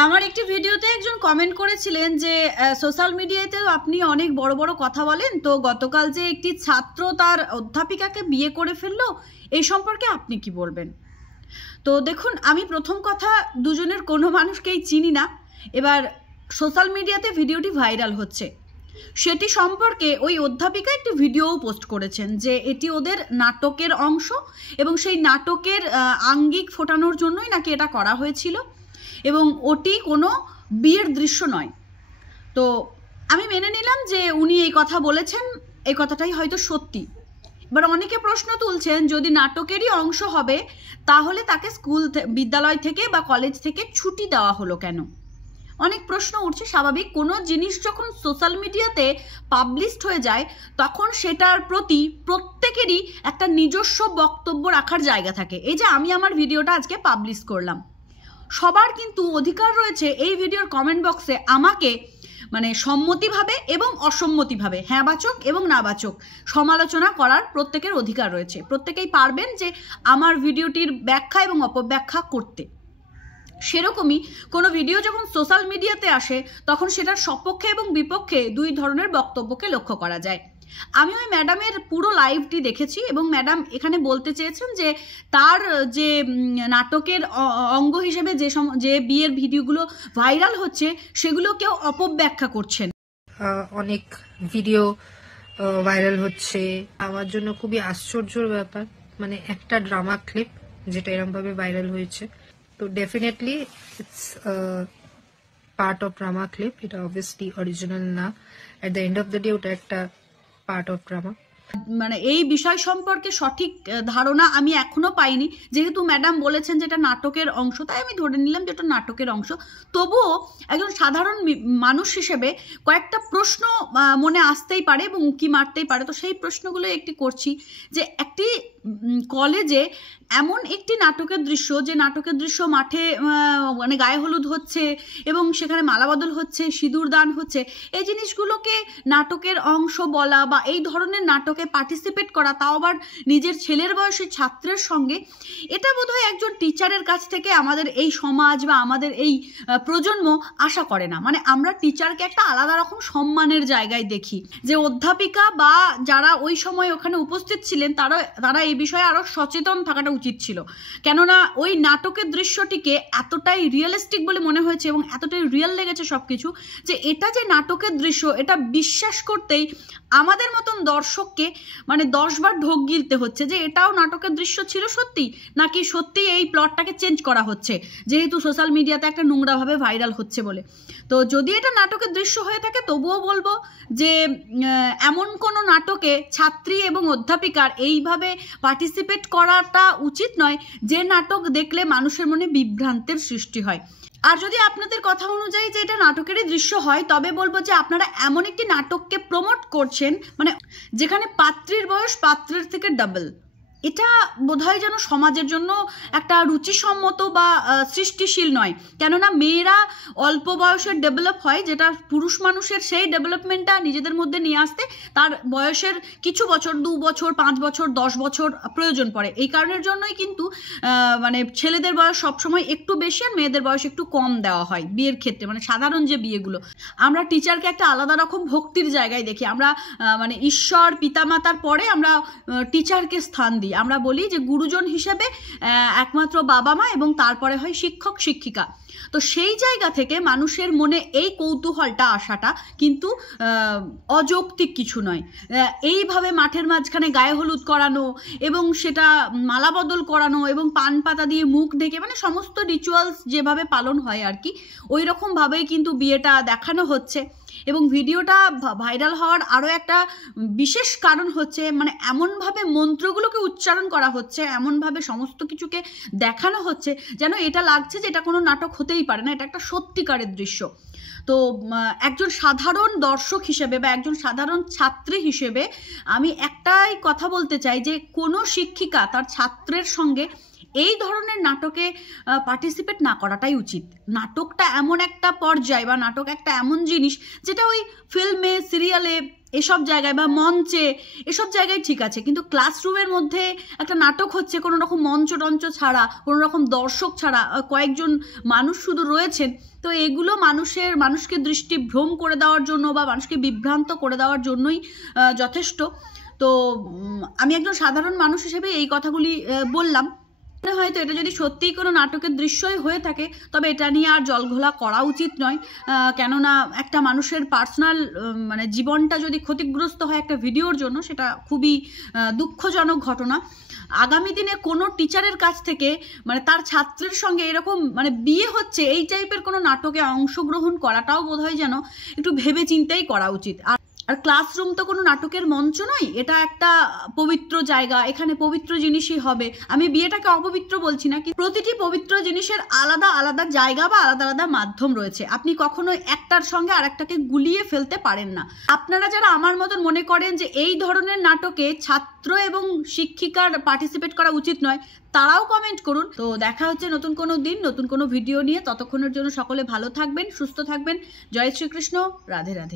আমার একটি ভিডিওতে একজন কমেন্ট করেছিলেন যে সোশ্যাল মিডিয়াতেও আপনি অনেক বড় বড় কথা বলেন, তো গতকাল যে একটি ছাত্র তার অধ্যাপিকাকে বিয়ে করে ফেললো, এই সম্পর্কে আপনি কি বলবেন? তো দেখুন, আমি প্রথম কথা দুজনের কোনো মানুষকেই চিনি না। এবার সোশ্যাল মিডিয়াতে ভিডিওটি ভাইরাল হচ্ছে, সেটি সম্পর্কে ওই অধ্যাপিকা একটি ভিডিওও পোস্ট করেছেন যে এটি ওদের নাটকের অংশ এবং সেই নাটকের আঙ্গিক ফোটানোর জন্যই নাকি এটা করা হয়েছিল এবং ওটি কোনো বিয়ের দৃশ্য নয়। তো আমি মেনে নিলাম যে উনি এই কথা বলেছেন, এই কথাটাই হয়তো সত্যি। এবার অনেকে প্রশ্ন তুলছেন, যদি নাটকেরই অংশ হবে তাহলে তাকে স্কুল বিদ্যালয় থেকে বা কলেজ থেকে ছুটি দেওয়া হলো কেন? অনেক প্রশ্ন উঠছে। স্বাভাবিক, কোনো জিনিস যখন সোশ্যাল মিডিয়াতে পাবলিশড হয়ে যায় তখন সেটার প্রতি প্রত্যেকেরই একটা নিজস্ব বক্তব্য রাখার জায়গা থাকে। এই যে আমি আমার ভিডিওটা আজকে পাবলিশ করলাম, সবার কিন্তু অধিকার রয়েছে এই ভিডিওর কমেন্ট বক্সে আমাকে মানে সম্মতিভাবে এবং অসম্মতিভাবে, হ্যাঁবাচক এবং নাবাচক সমালোচনা করার প্রত্যেকের অধিকার রয়েছে। প্রত্যেকেই পারবেন যে আমার ভিডিওটির ব্যাখ্যা এবং অপব্যাখ্যা করতে। সেরকমই কোনো ভিডিও যখন সোশ্যাল মিডিয়াতে আসে তখন সেটার সপক্ষে এবং বিপক্ষে দুই ধরনের বক্তব্যকে লক্ষ্য করা যায়। আমি ওই ম্যাডামের পুরো লাইভটি দেখেছি এবং ম্যাডাম এখানে বলতে চেয়েছেন যে তার যে নাটকের অঙ্গ হিসেবে যে বিয়ের ভিডিওগুলো ভাইরাল হচ্ছে সেগুলো কেউ অপব্যাখ্যা করছেন। অনেক ভিডিও ভাইরাল হচ্ছে, আমার জন্য খুবই আশ্চর্যের ব্যাপার। মানে একটা ড্রামা ক্লিপ যেটা এরকম ভাবে ভাইরাল হয়েছে, তো definitely it's part of drama clip. এটা অবভিয়াসলি অরিজিনাল না। At the end of the day ওটা একটা পার্ট অফ ড্রামা। মানে এই বিষয় সম্পর্কে সঠিক ধারণা আমি এখনো পাইনি। যেহেতু ম্যাডাম বলেছেন যে এটা নাটকের অংশ, তাই আমি ধরে নিলাম যে এটা নাটকের অংশ। তবুও একজন সাধারণ মানুষ হিসেবে কয়েকটা প্রশ্ন মনে আসতেই পারে এবং উঁকি মারতেই পারে। তো সেই প্রশ্নগুলো একটি করছি যে একটি কলেজে এমন একটি নাটকের দৃশ্য, যে নাটকের দৃশ্য মাঠে মানে গায়ে হলুদ হচ্ছে এবং সেখানে মালাবদল হচ্ছে, সিঁদুর দান হচ্ছে, এই জিনিসগুলোকে নাটকের অংশ বলা বা এই ধরনের নাটকে পার্টিসিপেট করা, তাও আবার নিজের ছেলের বয়সী ছাত্রের সঙ্গে, এটা বোধহয় একজন টিচারের কাছ থেকে আমাদের এই সমাজ বা আমাদের এই প্রজন্ম আশা করে না। মানে আমরা টিচারকে একটা আলাদা রকম সম্মানের জায়গায় দেখি। যে অধ্যাপিকা বা যারা ওই সময় ওখানে উপস্থিত ছিলেন তারা এই বিষয়ে আরো সচেতন থাকাটা উচিত ছিল। কেননা ওই নাটকের দৃশ্যটিকে এতটাই রিয়েলিস্টিক বলে মনে হয়েছে এবং এতটাই রিয়েল লেগেছে সবকিছু, যে এটা যে নাটকের দৃশ্য এটা বিশ্বাস করতেই আমাদের মতন দর্শককে মানে 10 বার ঢোক গিলতে হচ্ছে যে এটাও নাটকের দৃশ্য ছিল সত্যি, নাকি সত্যি এই প্লটটাকে চেঞ্জ করা হচ্ছে যেহেতু সোশ্যাল মিডিয়াতে একটা নোংরাভাবে ভাইরাল হচ্ছে বলে। তো যদি এটা নাটকের দৃশ্য হয়ে থাকে তবুও বলবো যে এমন কোনো নাটকে ছাত্রী এবং অধ্যাপিকার এইভাবে পার্টিসিপেট করাটা উচিত নয় যে নাটক দেখলে মানুষের মনে বিভ্রান্তের সৃষ্টি হয়। আর যদি আপনাদের কথা অনুযায়ী যে এটা নাটকেরই দৃশ্য হয়, তবে বলবো যে আপনারা এমন একটি নাটককে প্রমোট করছেন মানে যেখানে পাত্রীর বয়স পাত্রের থেকে ডাবল। এটা বোধহয় যেন সমাজের জন্য একটা রুচিসম্মত বা সৃষ্টিশীল নয়। কেননা মেয়েরা অল্প বয়সে ডেভেলপ হয়, যেটা পুরুষ মানুষের সেই ডেভেলপমেন্টটা নিজেদের মধ্যে নিয়ে আসতে তার বয়সের কিছু বছর, 2 বছর, 5 বছর, 10 বছর প্রয়োজন পড়ে। এই কারণের জন্যই কিন্তু মানে ছেলেদের বয়স সবসময় একটু বেশি আর মেয়েদের বয়স একটু কম দেওয়া হয় বিয়ের ক্ষেত্রে। মানে সাধারণ যে বিয়েগুলো, আমরা টিচারকে একটা আলাদা রকম ভক্তির জায়গায় দেখি। আমরা মানে ঈশ্বর পিতামাতার পরে আমরা টিচারকে স্থান দিই। আমরা বলি যে গুরুজন হিসেবে একমাত্র বাবা মা এবং তারপরে হয় শিক্ষক শিক্ষিকা। তো সেই জায়গা থেকে মানুষের মনে এই কৌতূহলটা আসাটা কিন্তু অযৌক্তিক কিছু নয়। এইভাবে মাঠের মাঝখানে গায়ে হলুদ করানো এবং সেটা মালা বদল করানো এবং পান পাতা দিয়ে মুখ ঢেকে, মানে সমস্ত রিচুয়ালস যেভাবে পালন হয় আর কি, ওই রকম ভাবেই কিন্তু বিয়েটা দেখানো হচ্ছে। এবং ভিডিওটা ভাইরাল হওয়ার আরো একটা বিশেষ কারণ হচ্ছে মানে এমনভাবে মন্ত্রগুলোকে উচ্চারণ করা হচ্ছে, এমনভাবে সমস্ত কিছুকে দেখানো হচ্ছে যেন এটা লাগছে যে এটা কোনো নাটক হতেই পারে না, এটা একটা সত্যিকারের দৃশ্য। তো একজন সাধারণ দর্শক হিসেবে বা একজন সাধারণ ছাত্রী হিসেবে আমি একটাই কথা বলতে চাই যে কোনো শিক্ষিকা তার ছাত্রের সঙ্গে এই ধরনের নাটকে পার্টিসিপেট না করাটাই উচিত। নাটকটা এমন একটা পর্যায় বা নাটক একটা এমন জিনিস যেটা ওই ফিল্মে সিরিয়ালে এসব জায়গায় বা মঞ্চে এসব জায়গায় ঠিক আছে, কিন্তু ক্লাসরুমের মধ্যে একটা নাটক হচ্ছে কোনো রকম মঞ্চ টঞ্চ ছাড়া, কোনো রকম দর্শক ছাড়া, কয়েকজন মানুষ শুধু রয়েছেন, তো এগুলো মানুষকে দৃষ্টিভ্রম করে দেওয়ার জন্য বা মানুষকে বিভ্রান্ত করে দেওয়ার জন্যই যথেষ্ট। তো আমি একজন সাধারণ মানুষ হিসেবে এই কথাগুলি বললাম। হয়তো এটা যদি সত্যিই কোনো নাটকের দৃশ্যই হয়ে থাকে তবে এটা নিয়ে আর জলঘোলা করা উচিত নয়, কেননা একটা মানুষের পার্সোনাল মানে জীবনটা যদি ক্ষতিগ্রস্ত হয় একটা ভিডিওর জন্য, সেটা খুবই দুঃখজনক ঘটনা। আগামী দিনে কোনো টিচারের কাছ থেকে মানে তার ছাত্রের সঙ্গে এরকম মানে বিয়ে হচ্ছে এই টাইপের কোনো নাটকে অংশগ্রহণ করাটাও বোধহয় যেন একটু ভেবে চিন্তেই করা উচিত। আর ক্লাসরুম তো কোনো নাটকের মঞ্চ নয়, এটা একটা পবিত্র জায়গা, এখানে পবিত্র জিনিসই হবে। আমি বিয়েটাকে অপবিত্র বলছি না, কিন্তু প্রতিটি পবিত্র জিনিসের আলাদা আলাদা জায়গা বা আলাদা আলাদা মাধ্যম রয়েছে, আপনি কখনোই একটার সঙ্গে আরেকটাকে গুলিয়ে ফেলতে পারেন না। আপনারা যারা আমার মতন মনে করেন যে এই ধরনের নাটকে ছাত্র এবং শিক্ষিকার পার্টিসিপেট করা উচিত নয়, তারাও কমেন্ট করুন। তো দেখা হচ্ছে নতুন কোনো দিন নতুন কোনো ভিডিও নিয়ে, ততক্ষণের জন্য সকলে ভালো থাকবেন, সুস্থ থাকবেন। জয় শ্রীকৃষ্ণ, রাধে রাধে।